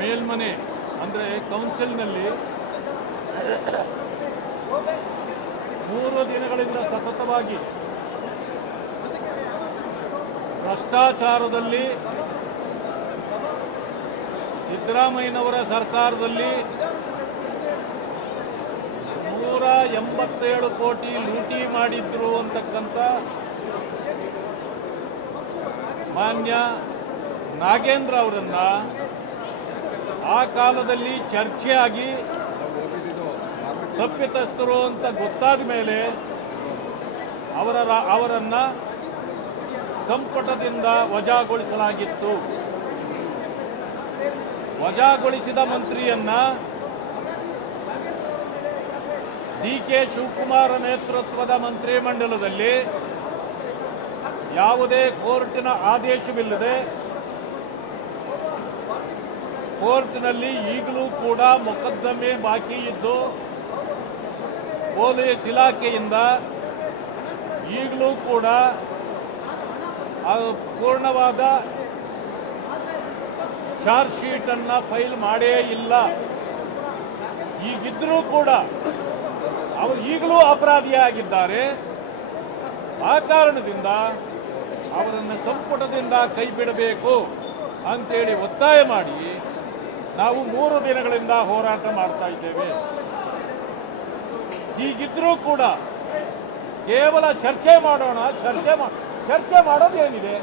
ಮೇಲ್ಮನೆ ಅಂದರೆ ಕೌನ್ಸಿಲ್ನಲ್ಲಿ 3 ದಿನಗಳಿಂದ ಸತತವಾಗಿ ಭ್ರಷ್ಟಾಚಾರದಲ್ಲಿ ಸಿದ್ದರಾಮಯ್ಯನವರ ಸರ್ಕಾರದಲ್ಲಿ 187 ಕೋಟಿ ಲೂಟಿ ಮಾಡಿದ್ರು ಅಂತಕ್ಕಂಥ ಮಾನ್ಯ ನಾಗೇಂದ್ರ ಅವರನ್ನ ಆ ಕಾಲದಲ್ಲಿ ಚರ್ಚೆ ಆಗಿ ತಪ್ಪಿತಸ್ಥರು ಅಂತ ಗೊತ್ತಾದ ಮೇಲೆ ಅವರನ್ನ ಸಂಪುಟದಿಂದ ವಜಾಗೊಳಿಸಲಾಗಿತ್ತು. ವಜಾಗೊಳಿಸಿದ ಮಂತ್ರಿಯನ್ನ ಡಿ.ಕೆ. ಶಿವಕುಮಾರ್ ನೇತೃತ್ವದ ಮಂತ್ರಿಮಂಡಲದಲ್ಲಿ ಯಾವುದೇ ಕೋರ್ಟಿನ ಆದೇಶವಿಲ್ಲದೆ ಕೋರ್ಟ್ನಲ್ಲಿ ಈಗಲೂ ಕೂಡ ಮೊಕದ್ದಮೆ ಬಾಕಿ ಇದ್ದು ಪೊಲೀಸ್ ಇಲಾಖೆಯಿಂದ ಈಗಲೂ ಕೂಡ ಪೂರ್ಣವಾದ ಚಾರ್ಜ್ ಶೀಟ್ ಅನ್ನು ಫೈಲ್ ಮಾಡೇ ಇಲ್ಲ. ಈಗಿದ್ರೂ ಕೂಡ ಅವರು ಈಗಲೂ ಅಪರಾಧಿಯಾಗಿದ್ದಾರೆ. ಆ ಕಾರಣದಿಂದ ಅವರನ್ನು ಸಂಪುಟದಿಂದ ಕೈ ಬಿಡಬೇಕು ಅಂತೇಳಿ ಒತ್ತಾಯ ಮಾಡಿ ನಾವು 3 ದಿನಗಳಿಂದ ಹೋರಾಟ ಮಾಡ್ತಾ ಇದ್ದೇವೆ. ಹೀಗಿದ್ರೂ ಕೂಡ ಕೇವಲ ಚರ್ಚೆ ಮಾಡೋಣ, ಚರ್ಚೆ ಮಾಡೋದೇನಿದೆ?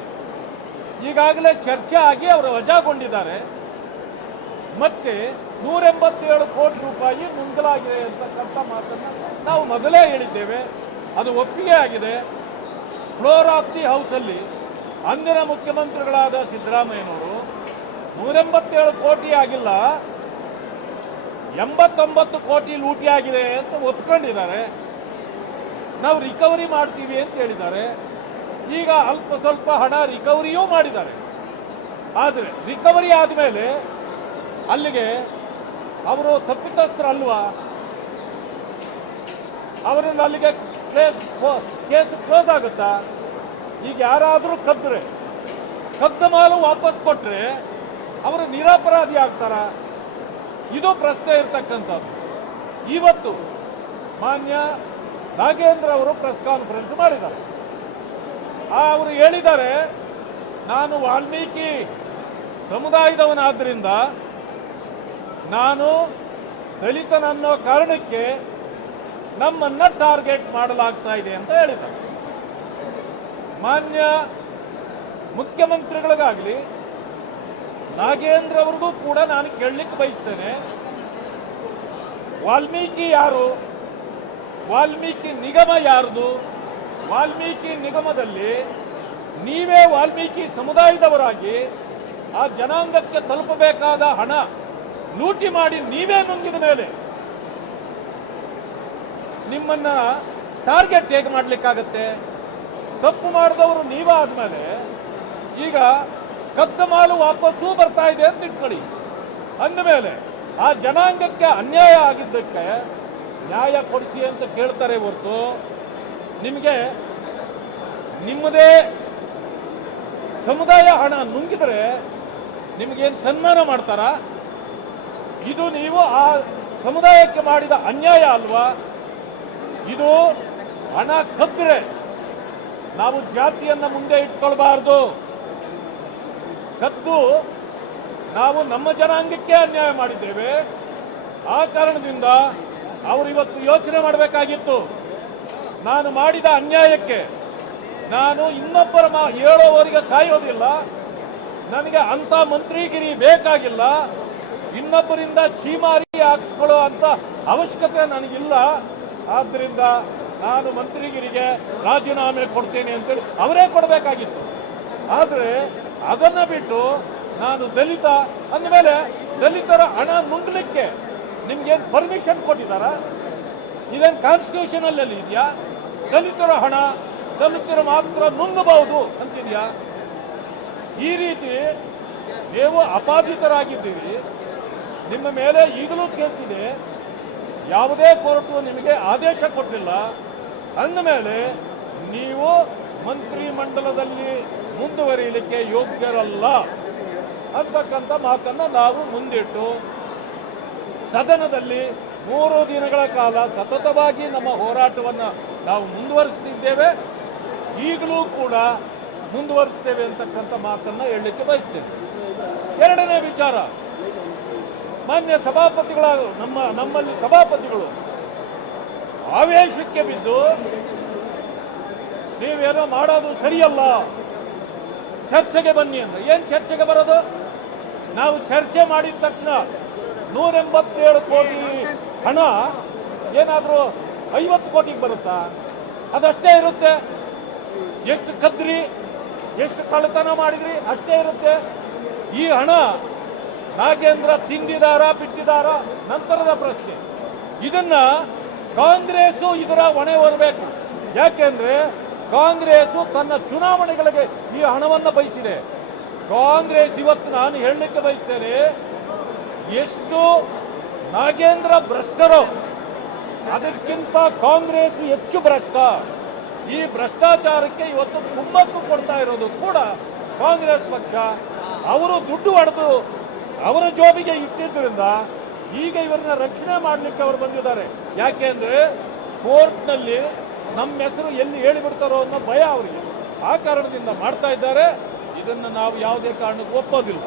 ಈಗಾಗಲೇ ಚರ್ಚೆ ಆಗಿ ಅವರು ವಜಾಗೊಂಡಿದ್ದಾರೆ. ಮತ್ತೆ 187 ಕೋಟಿ ರೂಪಾಯಿ ನುಂಗಲಾಗಿದೆ ಅಂತಕ್ಕಂಥ ಮಾತನ್ನು ನಾವು ಮೊದಲೇ ಹೇಳಿದ್ದೇವೆ. ಅದು ಒಪ್ಪಿಗೆ ಆಗಿದೆ. ಫ್ಲೋರ್ ಆಫ್ ದಿ ಹೌಸಲ್ಲಿ ಅಂದಿನ ಮುಖ್ಯಮಂತ್ರಿಗಳಾದ ಸಿದ್ದರಾಮಯ್ಯನವರು 187 ಕೋಟಿ ಆಗಿಲ್ಲ, 89 ಕೋಟಿ ಲೂಟಿ ಆಗಿದೆ ಅಂತ ಒಪ್ಕೊಂಡಿದ್ದಾರೆ. ನಾವು ರಿಕವರಿ ಮಾಡ್ತೀವಿ ಅಂತ ಹೇಳಿದ್ದಾರೆ. ಈಗ ಅಲ್ಪ ಸ್ವಲ್ಪ ಹಣ ರಿಕವರಿಯೂ ಮಾಡಿದ್ದಾರೆ. ಆದರೆ ರಿಕವರಿ ಆದಮೇಲೆ ಅಲ್ಲಿಗೆ ಅವರು ತಪ್ಪಿತಸ್ಥರಲ್ವಾ? ಅವರನ್ನು ಅಲ್ಲಿಗೆ ಕೇಸ್ ಕ್ಲೋಸ್ ಆಗುತ್ತಾ? ಈಗ ಯಾರಾದರೂ ಕದ್ದ ಮಾಲು ವಾಪಸ್ ಕೊಟ್ಟರೆ ಅವರು ನಿರಪರಾಧಿ ಆಗ್ತಾರ? ಇದು ಪ್ರಶ್ನೆ ಇರ್ತಕ್ಕಂಥದ್ದು. ಇವತ್ತು ಮಾನ್ಯ ನಾಗೇಂದ್ರ ಅವರು ಪ್ರೆಸ್ ಕಾನ್ಫರೆನ್ಸ್ ಮಾಡಿದ್ದಾರೆ. ಅವರು ಹೇಳಿದ್ದಾರೆ, ನಾನು ವಾಲ್ಮೀಕಿ ಸಮುದಾಯದವನಾದ್ದರಿಂದ ನಾನು ದಲಿತನನ್ನೋ ಕಾರಣಕ್ಕೆ ನಮ್ಮನ್ನ ಟಾರ್ಗೆಟ್ ಮಾಡಲಾಗ್ತಾ ಇದೆ ಅಂತ ಹೇಳಿದ್ದಾರೆ. ಮಾನ್ಯ ಮುಖ್ಯಮಂತ್ರಿಗಳಿಗಾಗಲಿ ನಾಗೇಂದ್ರ ಅವ್ರಿಗೂ ಕೂಡ ನಾನು ಕೇಳಲಿಕ್ಕೆ ಬಯಸ್ತೇನೆ, ವಾಲ್ಮೀಕಿ ಯಾರು? ವಾಲ್ಮೀಕಿ ನಿಗಮ ಯಾರ್ದು? ವಾಲ್ಮೀಕಿ ನಿಗಮದಲ್ಲಿ ನೀವೇ ವಾಲ್ಮೀಕಿ ಸಮುದಾಯದವರಾಗಿ ಆ ಜನಾಂಗಕ್ಕೆ ತಲುಪಬೇಕಾದ ಹಣ ಲೂಟಿ ಮಾಡಿ ನೀವೇ ನುಂಗಿದ ಮೇಲೆ ನಿಮ್ಮನ್ನ ಟಾರ್ಗೆಟ್ ಹೇಗೆ ಮಾಡಲಿಕ್ಕಾಗತ್ತೆ? ತಪ್ಪು ಮಾಡಿದವರು ನೀವಾದ್ಮೇಲೆ ಈಗ ಕದ್ದ ಮಾಲು ವಾಪಸ್ಸೂ ಬರ್ತಾ ಇದೆ ಅಂತ ಇಟ್ಕೊಳ್ಳಿ. ಅಂದಮೇಲೆ ಆ ಜನಾಂಗಕ್ಕೆ ಅನ್ಯಾಯ ಆಗಿದ್ದಕ್ಕೆ ನ್ಯಾಯ ಕೊಡಿಸಿ ಅಂತ ಕೇಳ್ತಾರೆ ಹೊರತು ನಿಮಗೆ ನಿಮ್ಮದೇ ಸಮುದಾಯ ಹಣ ನುಂಗಿದರೆ ನಿಮಗೇನು ಸನ್ಮಾನ ಮಾಡ್ತಾರ? ಇದು ನೀವು ಆ ಸಮುದಾಯಕ್ಕೆ ಮಾಡಿದ ಅನ್ಯಾಯ ಅಲ್ವಾ? ಇದು ಹಣ ಕದ್ದರೆ ನಾವು ಜಾತಿಯನ್ನು ಮುಂದೆ ಇಟ್ಕೊಳ್ಬಾರ್ದು. ಕದ್ದು ನಾವು ನಮ್ಮ ಜನಾಂಗಕ್ಕೆ ಅನ್ಯಾಯ ಮಾಡಿದ್ದೇವೆ. ಆ ಕಾರಣದಿಂದ ಅವರು ಇವತ್ತು ಯೋಚನೆ ಮಾಡಬೇಕಾಗಿತ್ತು, ನಾನು ಮಾಡಿದ ಅನ್ಯಾಯಕ್ಕೆ ನಾನು ಇನ್ನೊಬ್ಬರ ಹೇಳೋವರೆಗೆ ಕಾಯೋದಿಲ್ಲ, ನನಗೆ ಅಂಥ ಮಂತ್ರಿಗಿರಿ ಬೇಕಾಗಿಲ್ಲ, ಇನ್ನೊಬ್ಬರಿಂದ ಚೀಮಾರಿ ಹಾಕಿಸ್ಕೊಳ್ಳೋ ಅಂತ ಅವಶ್ಯಕತೆ ನನಗಿಲ್ಲ. ಆದ್ದರಿಂದ ನಾನು ಮಂತ್ರಿಗಿರಿಗೆ ರಾಜೀನಾಮೆ ಕೊಡ್ತೇನೆ ಅಂತೇಳಿ ಅವರೇ ಕೊಡಬೇಕಾಗಿತ್ತು. ಆದರೆ ಅದನ್ನು ಬಿಟ್ಟು ನಾನು ದಲಿತ ಅಂದಮೇಲೆ ದಲಿತರ ಹಣ ನುಂಗಲಿಕ್ಕೆ ನಿಮ್ಗೇನು ಪರ್ಮಿಷನ್ ಕೊಟ್ಟಿದ್ದಾರ? ಇದೇನು ಕಾನ್ಸ್ಟಿಟ್ಯೂಷನಲ್ಲಿ ಇದೆಯಾ? ದಲಿತರ ಹಣ ದಲಿತರು ಮಾತ್ರ ನುಂಗಬಹುದು ಅಂತಿದೆಯಾ? ಈ ರೀತಿ ನೀವು ಅಪಾದಿತರಾಗಿದ್ದೀರಿ. ನಿಮ್ಮ ಮೇಲೆ ಈಗಲೂ ಕೇಸ್ ಇದೆ. ಯಾವುದೇ ಕೋರ್ಟು ನಿಮಗೆ ಆದೇಶ ಕೊಟ್ಟಿಲ್ಲ. ಅಂದಮೇಲೆ ನೀವು ಮಂತ್ರಿಮಂಡಲದಲ್ಲಿ ಮುಂದುವರಿಯಲಿಕ್ಕೆ ಯೋಗ್ಯರಲ್ಲ ಅಂತಕ್ಕಂಥ ಮಾತನ್ನು ನಾವು ಮುಂದಿಟ್ಟು ಸದನದಲ್ಲಿ 3 ದಿನಗಳ ಕಾಲ ಸತತವಾಗಿ ನಮ್ಮ ಹೋರಾಟವನ್ನು ನಾವು ಮುಂದುವರಿಸ್ತಿದ್ದೇವೆ. ಈಗಲೂ ಕೂಡ ಮುಂದುವರಿಸ್ತೇವೆ ಅಂತಕ್ಕಂಥ ಮಾತನ್ನು ಹೇಳಲಿಕ್ಕೆ ಬಯಸ್ತೇನೆ. ಎರಡನೇ ವಿಚಾರ, ಮಾನ್ಯ ಸಭಾಪತಿಗಳ ನಮ್ಮಲ್ಲಿ ಸಭಾಪತಿಗಳು ಆವೇಶಕ್ಕೆ ಬಿದ್ದು ನೀವೇನೋ ಮಾಡೋದು ಸರಿಯಲ್ಲ, ಚರ್ಚೆಗೆ ಬನ್ನಿ ಅಂದ್ರೆ ಏನ್ ಚರ್ಚೆಗೆ ಬರೋದು? ನಾವು ಚರ್ಚೆ ಮಾಡಿದ ತಕ್ಷಣ 187 ಕೋಟಿ ಹಣ ಏನಾದರೂ 50 ಕೋಟಿಗೆ ಬರುತ್ತಾ? ಅದಷ್ಟೇ ಇರುತ್ತೆ. ಎಷ್ಟು ಕದ್ರಿ, ಎಷ್ಟು ಕಳ್ಳತನ ಮಾಡಿದ್ರಿ ಅಷ್ಟೇ ಇರುತ್ತೆ. ಈ ಹಣ ನಾಗೇಂದ್ರ ತಿಂದಿದಾರ ಬಿಟ್ಟಿದಾರ ನಂತರದ ಪ್ರಶ್ನೆ. ಇದನ್ನ ಕಾಂಗ್ರೆಸ್ ಇದರ ಹೊಣೆ ಹೊರಬೇಕು. ಯಾಕೆಂದ್ರೆ ಕಾಂಗ್ರೆಸ್ ತನ್ನ ಚುನಾವಣೆಗಳಿಗೆ ಈ ಹಣವನ್ನು ಬಯಸಿದೆ. ಕಾಂಗ್ರೆಸ್ ಇವತ್ತು ನಾನು ಹೇಳಲಿಕ್ಕೆ ಬಯಸ್ತೇನೆ, ಎಷ್ಟು ನಾಗೇಂದ್ರ ಭ್ರಷ್ಟರು ಅದಕ್ಕಿಂತ ಕಾಂಗ್ರೆಸ್ ಹೆಚ್ಚು ಭ್ರಷ್ಟ. ಈ ಭ್ರಷ್ಟಾಚಾರಕ್ಕೆ ಇವತ್ತು ಕುಮ್ಮಕ್ಕು ಕೊಡ್ತಾ ಇರೋದು ಕೂಡ ಕಾಂಗ್ರೆಸ್ ಪಕ್ಷ. ಅವರು ದುಡ್ಡು ಹೊಡೆದು ಅವರ ಜೋಬಿಗೆ ಇಟ್ಟಿದ್ದರಿಂದ ಈಗ ಇವರನ್ನ ರಕ್ಷಣೆ ಮಾಡಲಿಕ್ಕೆ ಅವರು ಬಂದಿದ್ದಾರೆ. ಯಾಕೆಂದ್ರೆ ಕೋರ್ಟ್ನಲ್ಲಿ ನಮ್ಮ ಹೆಸರು ಎಲ್ಲಿ ಹೇಳಿಬಿಡ್ತಾರೋ ಅನ್ನೋ ಭಯ ಅವರಿಗೆ. ಆ ಕಾರಣದಿಂದ ಮಾಡ್ತಾ ಇದ್ದಾರೆ. ಇದನ್ನು ನಾವು ಯಾವುದೇ ಕಾರಣಕ್ಕೂ ಒಪ್ಪೋದಿಲ್ಲ.